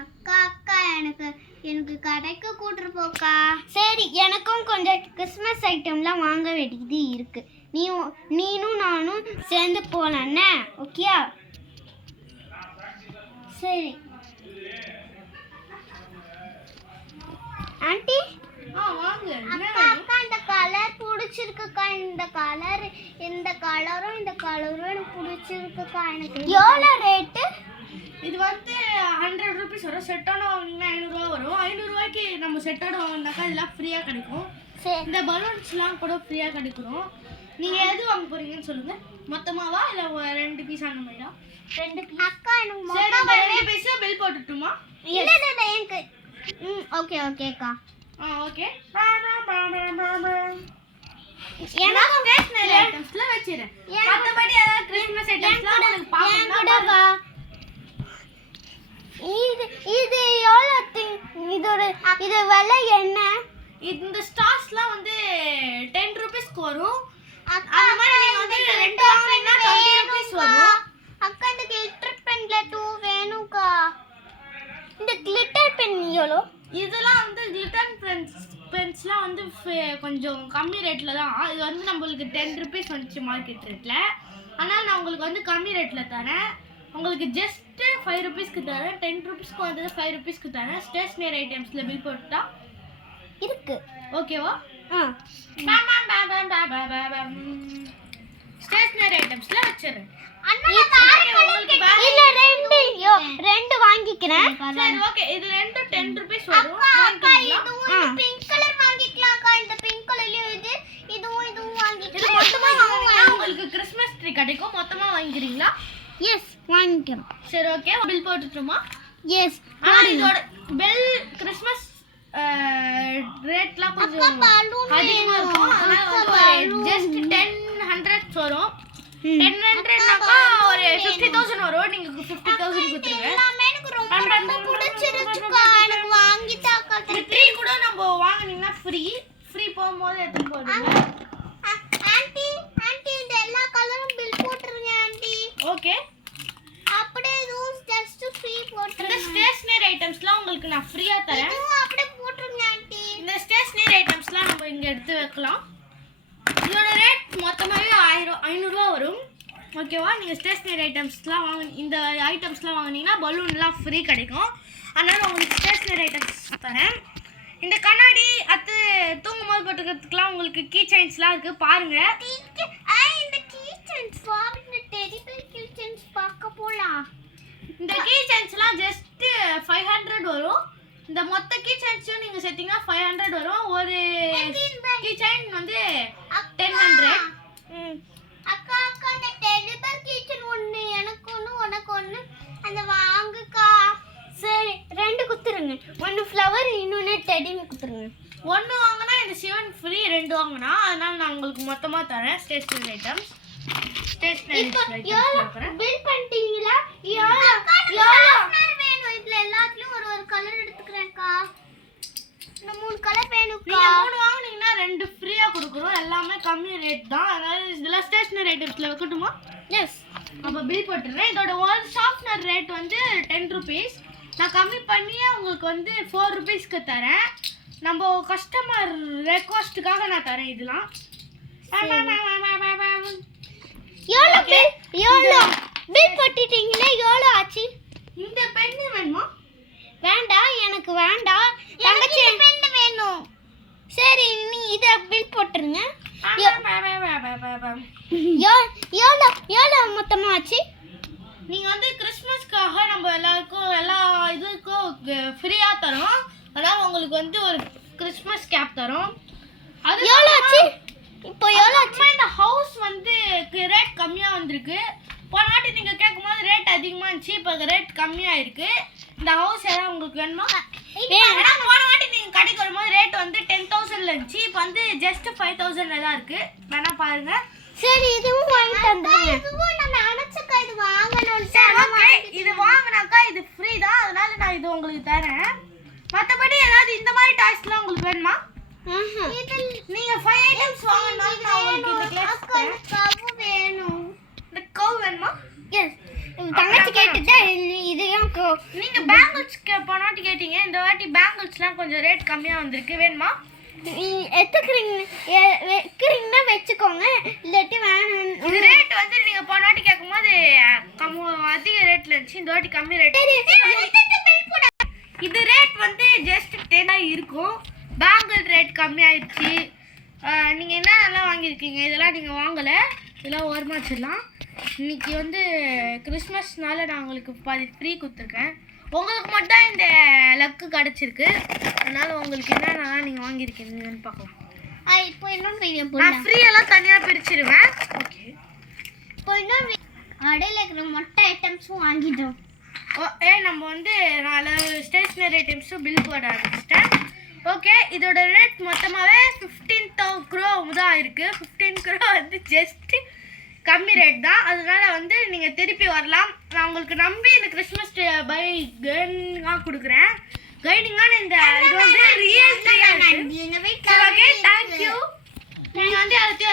அக்கா அக்கா எனக்கு எனக்கு கடைக்கு கூட்டிட்டு போக்கா. சரி, எனக்கும் கொஞ்சம் கிறிஸ்மஸ் ஐட்டம்லாம் வாங்க வேண்டியது இருக்கு. நீனும் நானும் சேர்ந்து போலாம்ண்ணே. ஓகேயா? சரி ஆண்டி. வாங்க. அக்கா இந்த கலர் பிடிச்சிருக்குக்கா. இந்த கலரும் எனக்கு பிடிச்சிருக்குக்கா. எனக்கு எவ்வளோ ரேட்டு? இது வந்து 100 ரூபீஸ் வரும். செட்டோட வாங்கினா 500 ரூபா வரும். 500 ரூபாய்க்கு நம்ம செட்டோட வாங்கினாக்கா இதெல்லாம் ஃப்ரீயாக கிடைக்கும். இந்த பலூன்ஸ்லாம் கூட ஃப்ரீயாக கிடைக்கும். நீங்கள் எது வாங்க போறீங்கன்னு சொல்லுங்க. மொத்தமாவா இல்லை 2 பீஸ் அந்த மாதிரியா? 2 பீஸ். அக்கா எனக்கு மொத்தம் 2 பீஸ் பில் போட்டுட்டுமா? இல்லை எனக்கு ஓகேக்கா. ஓகே. எனக்கு ஸ்டேஷனரி ஐட்டம்ஸ்ல வெச்சிரேன். மத்தபடி ஏதாவது கிறிஸ்மஸ் ஐட்டம்ஸ்லாம் உங்களுக்கு பாக்கணும்னா இது எவ்வளவு? இது விலை என்ன? இந்த ஸ்டார்ஸ்லாம் வந்து 10 ரூபீஸ்க்கு வரும். அந்த மாதிரி நீங்க வந்து 2 வாங்குனீங்கன்னா 20 ரூபீஸ் வரும். அக்கா இந்த கிளிட்டர் பென்ல 2 வேணும்க்கா. இந்த கிளிட்டர் பென் எவ்வளோ? இதெல்லாம் வந்து கிளிட்டர் பென்ஸ்லாம் வந்து கொஞ்சம் கம்மி ரேட்ல தான். இது வந்து நம்மளுக்கு 10 ரூபீஸ் வந்துச்சு மார்க்கெட் ரேட்ல. ஆனால் நான் உங்களுக்கு வந்து கம்மி ரேட்ல தரேன். உங்களுக்கு ஜஸ்ட் 5 ரூபீஸ்க்கு தரேன். 10 ரூபீஸ்க்கு வந்தது 5 ரூபீஸ்க்கு தரேன். ஸ்டேஷனரி ஐட்டம்ஸ்ல பில் போட்டுட்டா இருக்கு. ஓகேவா? ஸ்டேஷனரி ஐட்டம்ஸ்ல வச்சிரேன். ரெண்டு வாங்கிக்கிறேன். சரி ஓகே. இது ரெண்டு 10 ரூபீஸ் வரும். பிங்க் கலர் வாங்கிக்கலாம்க்கா. இந்த பிங்க் கலர்லயும் இதுவும் வாங்கிக்கலாம். இது மொத்தமா வாங்குனீங்கன்னா உங்களுக்கு கிறிஸ்மஸ் ட்ரீ கிடைக்கும். மொத்தமா வாங்கிக்கிறீங்களா? எஸ், வாங்கிக்கிறோம். சரி ஓகே. பில் போட்டுட்டுமா? எஸ். இதோட பில் கிறிஸ்மஸ் ரேட்லாம் கொஞ்சம் அதிகமா இருக்கும். அதனால ஜஸ்ட் 10 வரும். 10 ஒரு 50,000 வரும். நீங்க 50,000 கொடுத்துருங்க. எல்லாமே எனக்கு ரொம்ப பிடிச்சிருச்சுக்கா. எனக்கு வாங்கி தாக்கா. ட்ரீ கூட நம்ம வாங்குனீங்கன்னா ஃப்ரீ போகும்போது எடுத்து போடுங்க. ஆன்ட்டி இந்த எல்லா கலரும் பில் போட்டுருங்க ஆன்ட்டி. ஓகே. அப்படியே இதுவும் ஜஸ்ட் ஃப்ரீ போட்டுருங்க. இந்த ஸ்டேஷனரி ஐட்டம்ஸ்லாம் உங்களுக்கு நான் ஃப்ரீயா தரேன். இதுவும் அப்படியே போட்டுருங்க ஆன்ட்டி. இந்த ஸ்டேஷனரி ஐட்டம்ஸ்லாம் நம்ம இங்க எடுத்து வைக்கலாம். இதோட ரேட் மொத்தமாகவே 500 ரூபா வரும். ஓகேவா? நீங்கள் ஸ்டேஷ்னரி ஐட்டம்ஸ்லாம் இந்த ஐட்டம்ஸ்லாம் வாங்கினீங்கன்னா பலூன்லாம் ஃப்ரீ கிடைக்கும். அதனால் உங்களுக்கு ஸ்டேஷ்னரி ஐட்டம்ஸ் தரேன். இந்த கண்ணாடி அது தூங்கும்போது போட்டுக்கிறதுக்குலாம் உங்களுக்கு கீ செயின்ஸ்லாம் இருக்குது. பாருங்கள். இந்த கீ செயின்ஸ் பாருங்க. டெடி பேர் கீ செயின்ஸ் பார்க்க போகலாம். இந்த கீ செயின்ஸ்லாம் ஜஸ்ட்டு 500 வரும். இந்த மொத்த கீ செயின்ஸும் நீங்கள் சேர்த்திங்கன்னா 500 வரும். ஒரு கீ செயின் வந்து 1000. அக்கா அந்த டெடி பேர் கீ செயின் ஒன்று எனக்கு ஒன்று உனக்கு ஒன்று அந்த வாங்குக்கா. சரி, 2 குத்துருங்க. 1 ஃப்ளவர், இன்னொன்று டெடின்னு குத்துருங்க. 1 வாங்கினா இந்த சிவன் ஃப்ரீ. 2 வாங்கினா அதனால நான் உங்களுக்கு மொத்தமாக தரேன். ஸ்டேஷனரி ஐட்டம்ஸ் பில் பண்ணிட்டீங்களா? வேணும். இதுல எல்லாத்துலயும் ஒரு கலர் எடுத்துக்கிறேன்க்கா. இந்த 3 கலர் வேணும்க்கா. நீங்க 3 வாங்குனீங்கன்னா 2 ஃப்ரீயா கொடுக்குறோம். எல்லாமே கம்மி ரேட் தான். அதனால இதெல்லாம் ஸ்டேஷனரி ஐட்டம்ஸ்ல வைக்கட்டுமா? எஸ். அப்போ பில் போட்டுறேன். இதோட ஒரு ஷார்ப்னர் ரேட் வந்து 10 ரூபீஸ். நான் கம்மி பண்ணி உங்களுக்கு வந்து 4 ரூபீஸ்க்கு தரேன். நம்ம கஸ்டமர் ரெக்வஸ்ட்டுக்காக நான் தரேன். இதெல்லாம் எவ்வளோ பில் போட்டுட்டீங்களே? எவ்வளோ ஆச்சு? இந்த பென் வேணுமா? வேண்டாம், எனக்கு வேண்டாம். தங்கச்சி பென் வேணும். சரி, நீ இதை பில் போட்டுருங்க. எவ்வளோ மொத்தமாக ஆச்சு? நீங்கள் வந்து கிறிஸ்மஸ்க்காக நம்ம எல்லாருக்கும் எல்லா இதுக்கும் ஃப்ரீயாக தரோம். அதாவது உங்களுக்கு வந்து ஒரு கிறிஸ்மஸ் கேப் தரோம். அது எவ்வளோ ஆச்சு? இப்போ எவ்வளோ ஆச்சு? இந்த ஹவுஸ் வந்து ரேட் கம்மியாக வந்திருக்கு. போன வாட்டி நீங்கள் கேட்கும்போது ரேட் அதிகமாக இருந்துச்சு. இப்போ ரேட் கம்மியாக இருக்குது. இந்த ஹவுஸ் ஏதாவது உங்களுக்கு வேணுமா? போன வாட்டி நீங்கள் கடைக்கு வரும்போது ரேட் வந்து 10,000 இருந்துச்சு. இப்போ வந்து ஜஸ்ட் 5,000 தான் இருக்குது. வேணா பாருங்க. சரி, இதுவும் வாங்கி தந்துருங்க. இதுவும் நான் நினைச்சக்கா இது வாங்கணும். இது வாங்கினாக்கா இது ஃப்ரீ தான். அதனால நான் இது உங்களுக்கு தரேன். மற்றபடி ஏதாவது இந்த மாதிரி டாய்ஸ்லாம் உங்களுக்கு வேணுமா? நீங்க 5 ஐட்டம்ஸ் வாங்கினா நான் உங்களுக்கு இந்த கிளாஸ் வேணும். இந்த கவ் வேணுமா? எஸ். தங்கச்சி கேட்டுட்டு இதையும் நீங்க பேங்கிள்ஸ் போன வாட்டி கேட்டீங்க, இந்த வாட்டி பேங்கிள்ஸ்லாம் கொஞ்சம் ரேட் கம்மியா வந்திருக்கு. வேணுமா? வைக்கிறீங்கன்னா வச்சுக்கோங்க, இல்லாட்டி வேணும். இது ரேட் வந்து நீங்க போன வாட்டி கேட்கும்போது அதிக ரேட்ல இருந்துச்சு, இந்த வாட்டி கம்மி ரேட். இது ரேட் வந்து ஜஸ்ட் 10 இருக்கும். பேங்கிள் ரேட் கம்மி ஆயிடுச்சு. நீங்க என்ன நல்லா வாங்கியிருக்கீங்க, இதெல்லாம் நீங்க வாங்கல, இதெல்லாம் ஓரமாக வச்சிடலாம். இன்னைக்கு வந்து கிறிஸ்மஸ்னால நான் உங்களுக்கு பாதி ஃப்ரீ கொடுத்துருக்கேன். உங்களுக்கு மட்டும் இந்த லக்கு கிடச்சிருக்கு, அதனால உங்களுக்கு என்னென்னலாம் நீங்கள் வாங்கியிருக்கீங்கன்னு பார்க்கலாம். இப்போ இன்னொன்று வீடியோ நான் போடலாம். ஃப்ரீயெல்லாம் தனியாக பிரிச்சிருவேன். ஓகே, இப்போ இன்னொரு கடையில் இருக்கிற மொட்டை ஐட்டம்ஸும் வாங்கிட்டோம். நம்ம வந்து 4 ஸ்டேஷ்னரி ஐட்டம்ஸும் பில் போட ஆரம்பிச்சிட்டேன். ஓகே, இதோட ரேட் மொத்தமாகவே 15 crore தான் இருக்குது. 15 crore வந்து ஜஸ்ட்டு கம்மி ரேட் தான். அதனால வந்து நீங்கள் திருப்பி வரலாம். நான் உங்களுக்கு நம்பி இந்த கிறிஸ்மஸ் பை கைடிங்காக கொடுக்குறேன். கைடிங்கான இந்த இது வந்து ரியல். Okay, thank you. நீங்கள் வந்து அதை